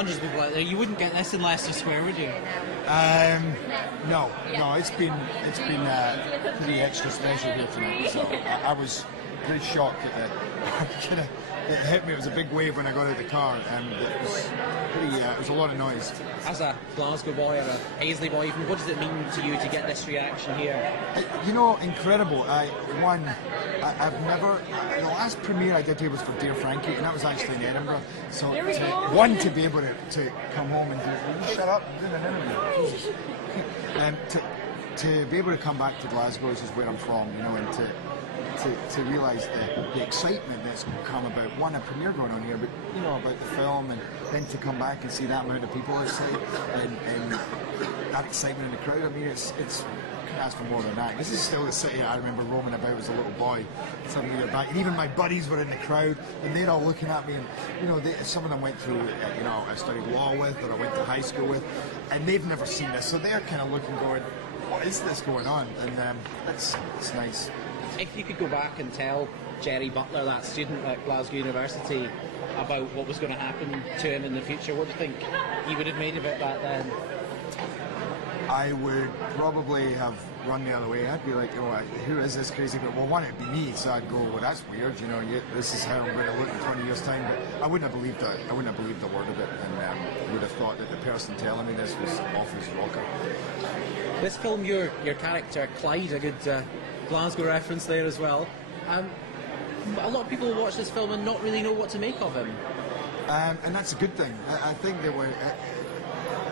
hundreds of people out there. You wouldn't get this in Leicester Square, would you? No. It's been pretty extra special here tonight. So I was pretty shocked at that. It hit me. It was a big wave when I got out of the car, and it was pretty. It was a lot of noise. As a Glasgow boy or a Paisley boy, even, what does it mean to you to get this reaction here? Incredible. I've never. The last premiere I did here was for Dear Frankie, and that was actually in Edinburgh. So to be able to come home and do. Shut up! I'm doing an interview. To be able to come back to Glasgow, which is where I'm from, and to realise the excitement that's come about a premiere going on here, but about the film, and then to come back and see that amount of people outside and that excitement in the crowd. I mean, it's couldn't ask for more than that. This is still the city I remember roaming about as a little boy. Suddenly they're back, and even my buddies were in the crowd, and they're all looking at me. And some of them went through, I studied law with, or I went to high school with, and they've never seen this, so they're kind of looking, going, "What is this going on?" And it's nice. If you could go back and tell Gerard Butler, that student at Glasgow University, about what was going to happen to him in the future, what do you think he would have made of it back then? I would probably have run the other way. I'd be like, who is this crazy girl? Well, one, it'd be me, so I'd go, well, that's weird, this is how I'm going to look in 20 years' time. But I wouldn't have believed it. I wouldn't have believed a word of it, and would have thought that the person telling me this was off his rocker. This film, your character, Clyde, a good Glasgow reference there as well. A lot of people watch this film and not really know what to make of him. And that's a good thing. I think that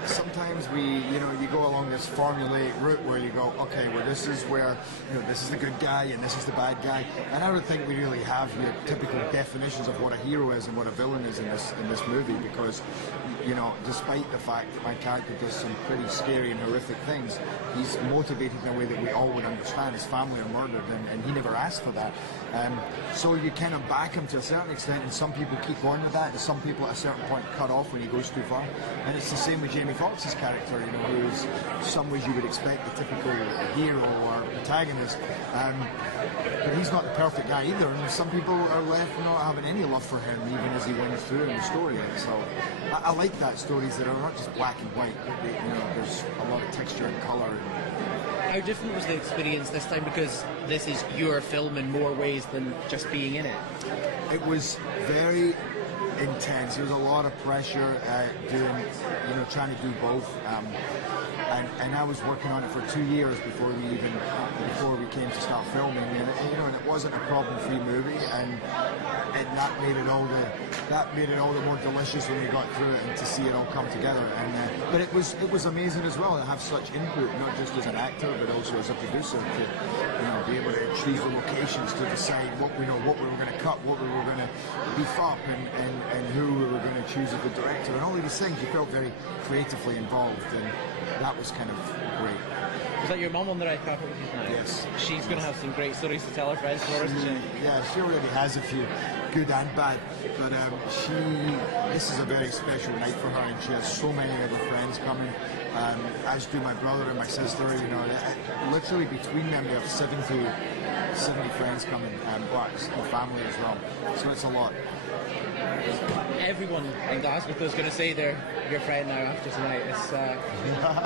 sometimes you go along this formulaic route where you go, okay, well, this is where, this is the good guy and this is the bad guy. And I don't think we really have your typical definitions of what a hero is and what a villain is in this movie, because, despite the fact that my character does some pretty scary and horrific things, he's motivated in a way that we all would understand. His family are murdered, and he never asked for that. So you kind of back him to a certain extent, and some people keep going with that, and some people at a certain point cut off when he goes too far. And it's the same with Jamie Foxx's character, who is, in some ways you would expect the typical hero or protagonist, but he's not the perfect guy either, and some people are left not having any love for him even as he went through in the story. So I like that, stories that are not just black and white, but there's a lot of texture and colour. How different was the experience this time, because this is your film in more ways than just being in it? It was very intense. There was a lot of pressure trying to do both. And I was working on it for 2 years before we came to start filming, and it wasn't a problem-free movie, and that made it all the more delicious when we got through it and to see it all come together. But it was amazing as well to have such input, not just as an actor but also as a producer, to be able to choose the locations, to decide what we were going to cut, what we were going to beef up, and who we were going to choose as the director, and all of these things. You felt very creatively involved, and that was kind of great. Was that your mum on the red carpet with you tonight? Yes. She's going to have some great stories to tell her friends for us, isn't she? Yeah, she already has a few, good and bad. But this is a very special night for her, and she has so many of her friends coming, as do my brother and my sister. Literally between them, they have 70 friends coming, and family as well. So it's a lot. Everyone in Glasgow is going to say they're your friend now after tonight. It's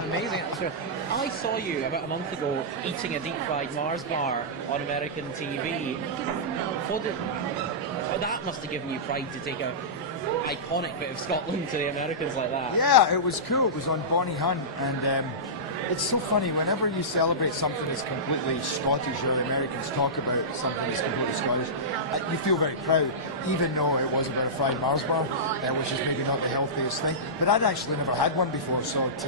amazing. So, I saw you about a month ago eating a deep-fried Mars bar on American TV. That must have given you pride to take a iconic bit of Scotland to the Americans like that. Yeah, it was cool. It was on Bonnie Hunt, and it's so funny, whenever you celebrate something that's completely Scottish, or the Americans talk about something that's completely Scottish, you feel very proud, even though it was about a fried Mars bar, which is maybe not the healthiest thing. But I'd actually never had one before, so it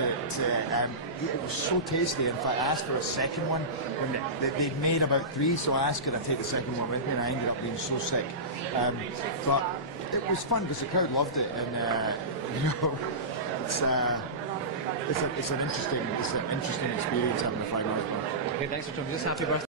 was so tasty. In fact, I asked for a second one, and they'd made about 3, so I asked could I take the second one with me, and I ended up being so sick. But it was fun because the crowd loved it, and it's an interesting experience having a fried Mars bar. Okay, thanks for talking to us. Happy birthday.